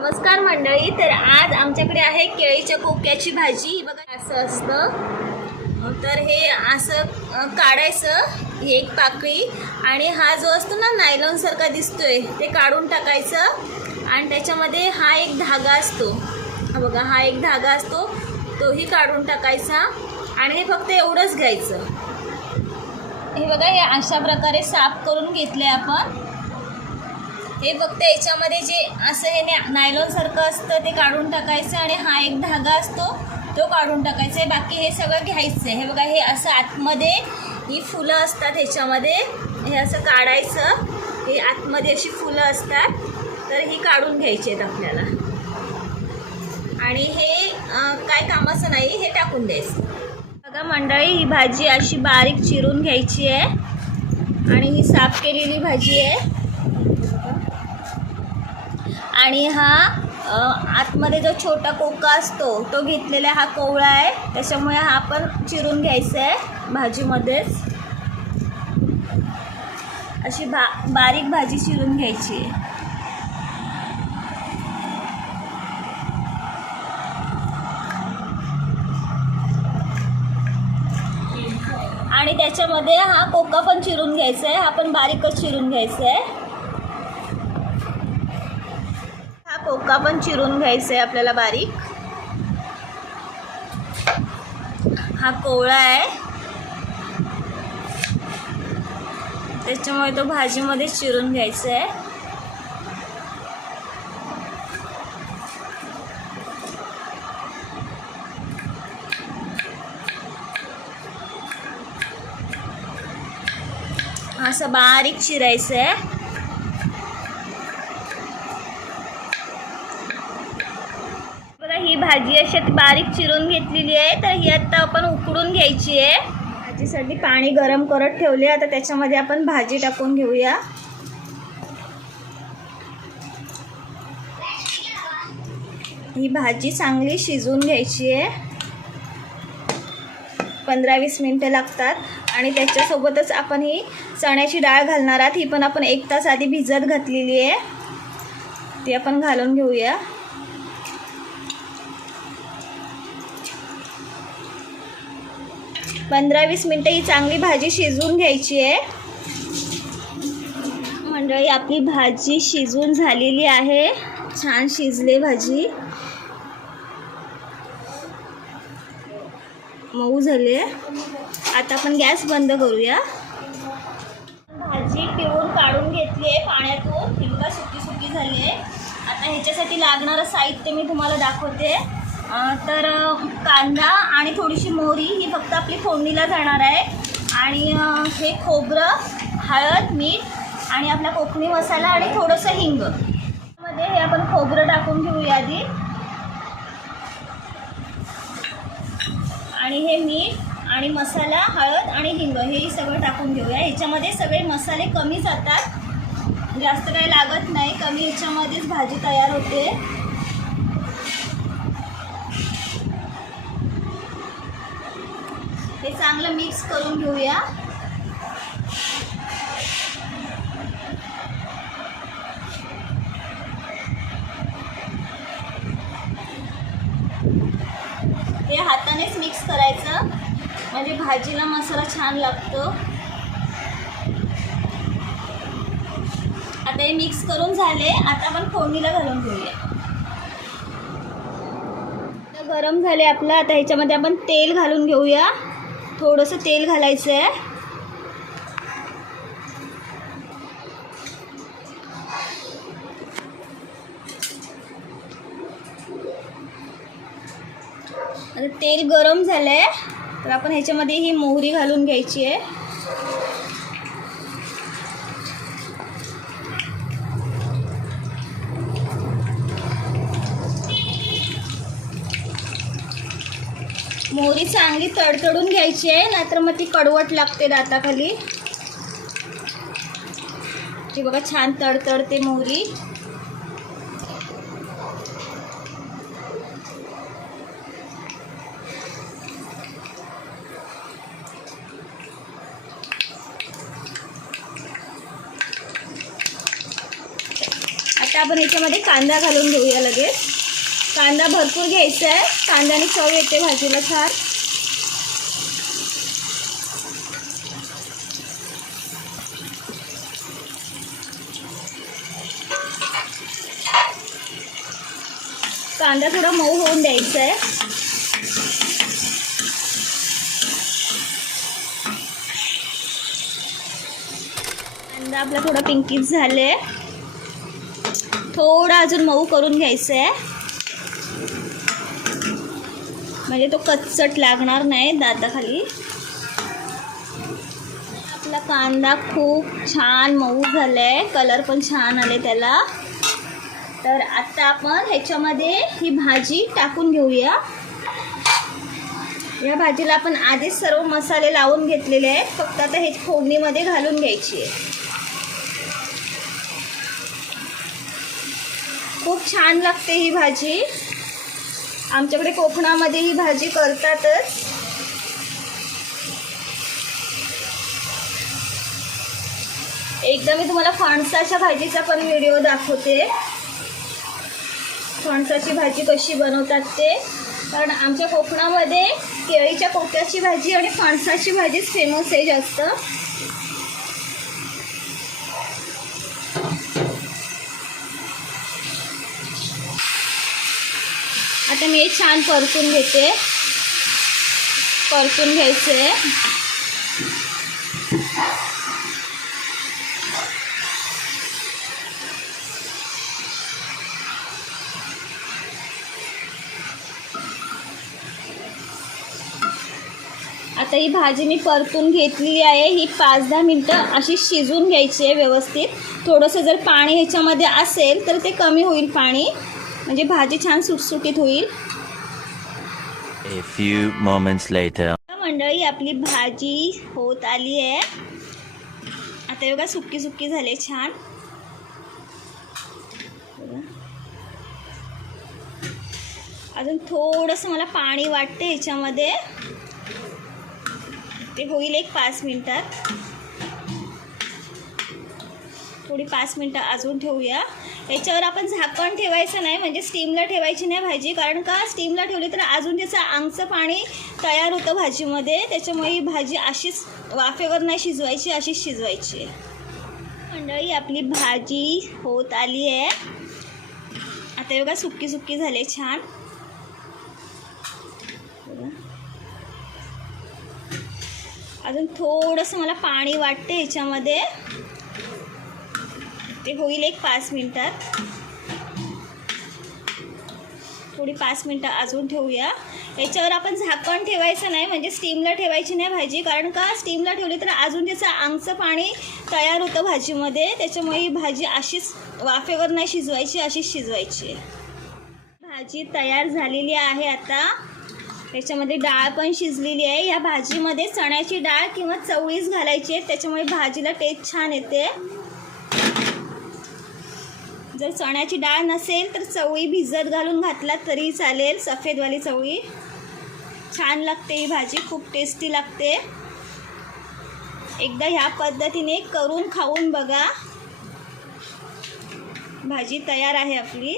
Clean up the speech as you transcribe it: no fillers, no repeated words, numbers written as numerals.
नमस्कार मंडळी. तर आज आमच्याकडे आहे केळीच्या कोक्याची भाजी. बघा असं असतं. तर हे असं काढायचं, ही एक पाकळी, आणि हा जो असतो ना नायलॉन सारखा दिसतोय ते काढून टाकायचं. आणि त्याच्यामध्ये हा एक धागा असतो, हा बघा, हा एक धागा असतो, तोही काढून टाकायचा. आणि हे फक्त एवढंच घ्यायचं. हे बघा, हे अशा प्रकारे साफ करून घेतले आपण. हे फक्त याच्यामध्ये जे असं हे नायलॉन सारखं असतं ते काढून टाकायचं. आणि हा एक धागा असतो तो काढून टाकायचा आहे. बाकी हे सगळं घ्यायचं आहे. हे बघा, हे असं आतमध्ये ही फुलं असतात, ह्याच्यामध्ये हे असं काढायचं. हे आतमध्ये अशी फुलं असतात, तर ही काढून घ्यायची आहेत आपल्याला. आणि हे काय कामाचं नाही, हे टाकून द्यायचं. बघा मंडळी, ही भाजी अशी बारीक चिरून घ्यायची आहे. आणि ही साफ केलेली भाजी आहे. आणि हा आतमध्ये जो छोटा कोका असतो तो घेतलेला हा कोवळा आहे, त्याच्यामुळे हा पण चिरून घ्यायचा आहे भाजीमध्येच. अशी बारीक भाजी चिरून घ्यायची आहे. आणि त्याच्यामध्ये हा कोका पण चिरून घ्यायचा आहे, हा पण बारीकच चिरून घ्यायचा आहे. कोका पण चिरून घ्यायचा आहे आपल्याला बारीक. हा कोवळा आहे, त्याच्यामुळे तो भाजीमध्ये चिरून घ्यायचा आहे. असं बारीक चिरायचं आहे. ही भाजी अशी बारीक चिरून घेतलेली आहे. तर ही आता आपण उकडून घ्यायची आहे. भाजीसाठी पाणी गरम करत ठेवले. आता त्याच्यामध्ये आपण भाजी टाकून घेऊया. ही भाजी चांगली शिजवून घ्यायची आहे. 15-20 मिनिटं लागतात. आणि त्याच्यासोबतच आपण ही चण्याची डाळ घालणार आहात. ही पण आपण 1 तास आधी भिजत घातलेली आहे, ती आपण घालून घेऊया. पंधरा 20 मिनिटं ही चांगली भाजी शिजवून घ्यायची आहे. मंडळी, आपली भाजी शिजवून झालेली आहे. छान शिजले भाजी, मऊ झाले. आता आपण गॅस बंद करूया. भाजी पिळून काढून घेतली आहे पाण्यातून. ही बघा, सुकी सुकी झाली आहे. आता ह्याच्यासाठी लागणारं साहित्य मी तुम्हाला दाखवते. तर कांदा आणि थोडीशी मोहरी ही फक्त आपली फोडणीला जाणार आहे. आणि हे खोबरं, हळद, मीठ आणि आपला कोकणी मसाला आणि थोडंसं हिंग. मध्ये हे आपण खोबरं टाकून घेऊया आधी. आणि हे मीठ आणि मसाला, हळद आणि हिंग हे सगळं टाकून घेऊया. ह्याच्यामध्ये सगळे मसाले कमी जातात, जास्त काही लागत नाही. कमी ह्याच्यामध्येच भाजी तयार होते. हे चांगलं मिक्स करून घेऊया. हे हातानेच मिक्स करायचं, म्हणजे भाजीला मसाला छान लागतो. आता हे मिक्स करून झाले. आता आपण फोडणीला घालून घेऊया. गरम झाले आपलं. आता ह्याच्यामध्ये आपण तेल घालून घेऊया. थोडंसं तेल घालायचं आहे. आता तेल गरम झालं आहे, तर आपण ह्याच्यामध्ये ही मोहरी घालून घ्यायची आहे. मोहरी चांगली तडतडून घ्यायची आहे, नाहीतर मग ती कडवट लागते दाताखाली. ती बघा, छान तडतडते मोहरी. आता आपण याच्यामध्ये कांदा घालून घेऊया लगेच. कांदा भरपूर घ्यायचा आहे, कांद्याने चव येते भाजीला छान. कांदा थोडा मऊ होऊन द्यायचा आहे. कांदा आपला थोडा पिंकीश झाले, थोडा अजून मऊ करून घ्यायचं आहे, म्हणजे तो कच्चट लागणार नाही दाताखाली. आपला कांदा खूप छान मऊ झालाय, कलर पण छान आले त्याला. तर आता आपण ह्याच्यामध्ये ही भाजी टाकून घेऊया. या भाजीला आपण आधीच सर्व मसाले लावून घेतलेले आहेत, फक्त आता हे फोडणीमध्ये घालून घ्यायची आहे. खूप छान लागते ही भाजी. आमच्याकडे कोकणामध्ये ही भाजी करतातच. एकदा मी तुम्हाला फणसाच्या भाजीचा पण व्हिडिओ दाखवते, फणसाची भाजी कशी बनवतात ते. कारण आमच्या कोकणामध्ये केळीच्या कोक्याची भाजी आणि फणसाची भाजीच फेमस आहे जास्त. आता मी छान परतून घेते, परतून घ्यायचे. आता ही भाजी मी परतून घेतली आहे. ही 5-10 मिनटं अशी शिजून घ्यायची आहे व्यवस्थित. थोडंसं जर पाणी ह्याच्यामध्ये असेल तर ते कमी होईल पाणी, म्हणजे भाजी छान सुटसुटीत होईल. A few moments later. मंडळी आपली भाजी होत आली आहे. आता बघा सुक्की सुक्की झाले छान. अजून थोडंसं मला पाणी वाटते ह्याच्यामध्ये, ते होईल एक 5 मिनटात. थोडी 5 मिनटं अजून ठेवूया. याच्यावर आपण झाकण ठेवायचं नाही, म्हणजे स्टीमला ठेवायची नाही भाजी. कारण का स्टीमला ठेवली तर अजून त्याचं अंगचं पाणी तयार होतं भाजीमध्ये, त्याच्यामुळे ही भाजी अशीच वाफेवर नाही शिजवायची, अशीच शिजवायची. मंडळी आपली भाजी होत आली आहे. आता बघा सुक्की सुक्की झाले छान. अजून थोडंसं मला पाणी वाटते ह्याच्यामध्ये, ते होईल एक 5 मिनटात. थोडी 5 मिनटं अजून ठेवूया. याच्यावर आपण झाकण ठेवायचं नाही, म्हणजे स्टीमला ठेवायची नाही भाजी. कारण का स्टीमला ठेवली तर अजून त्याचं अंगचं पाणी तयार होतं भाजीमध्ये, त्याच्यामुळे ही भाजी अशीच वाफेवर नाही शिजवायची, अशीच शिजवायची. भाजी तयार झालेली आहे. आता याच्यामध्ये डाळ पण शिजलेली आहे. या भाजीमध्ये चण्याची डाळ किंवा चवळीच घालायची आहे, त्याच्यामुळे भाजीला टेस्ट छान येते. जर चण्याची डाळ नसेल तर चवळी भिजत घालून घातला तरी चालेल, सफेदवाली चवळी. छान लागते ही भाजी, खूप टेस्टी लागते. एकदा ह्या पद्धतीने करून खाऊन बघा. भाजी तयार आहे आपली.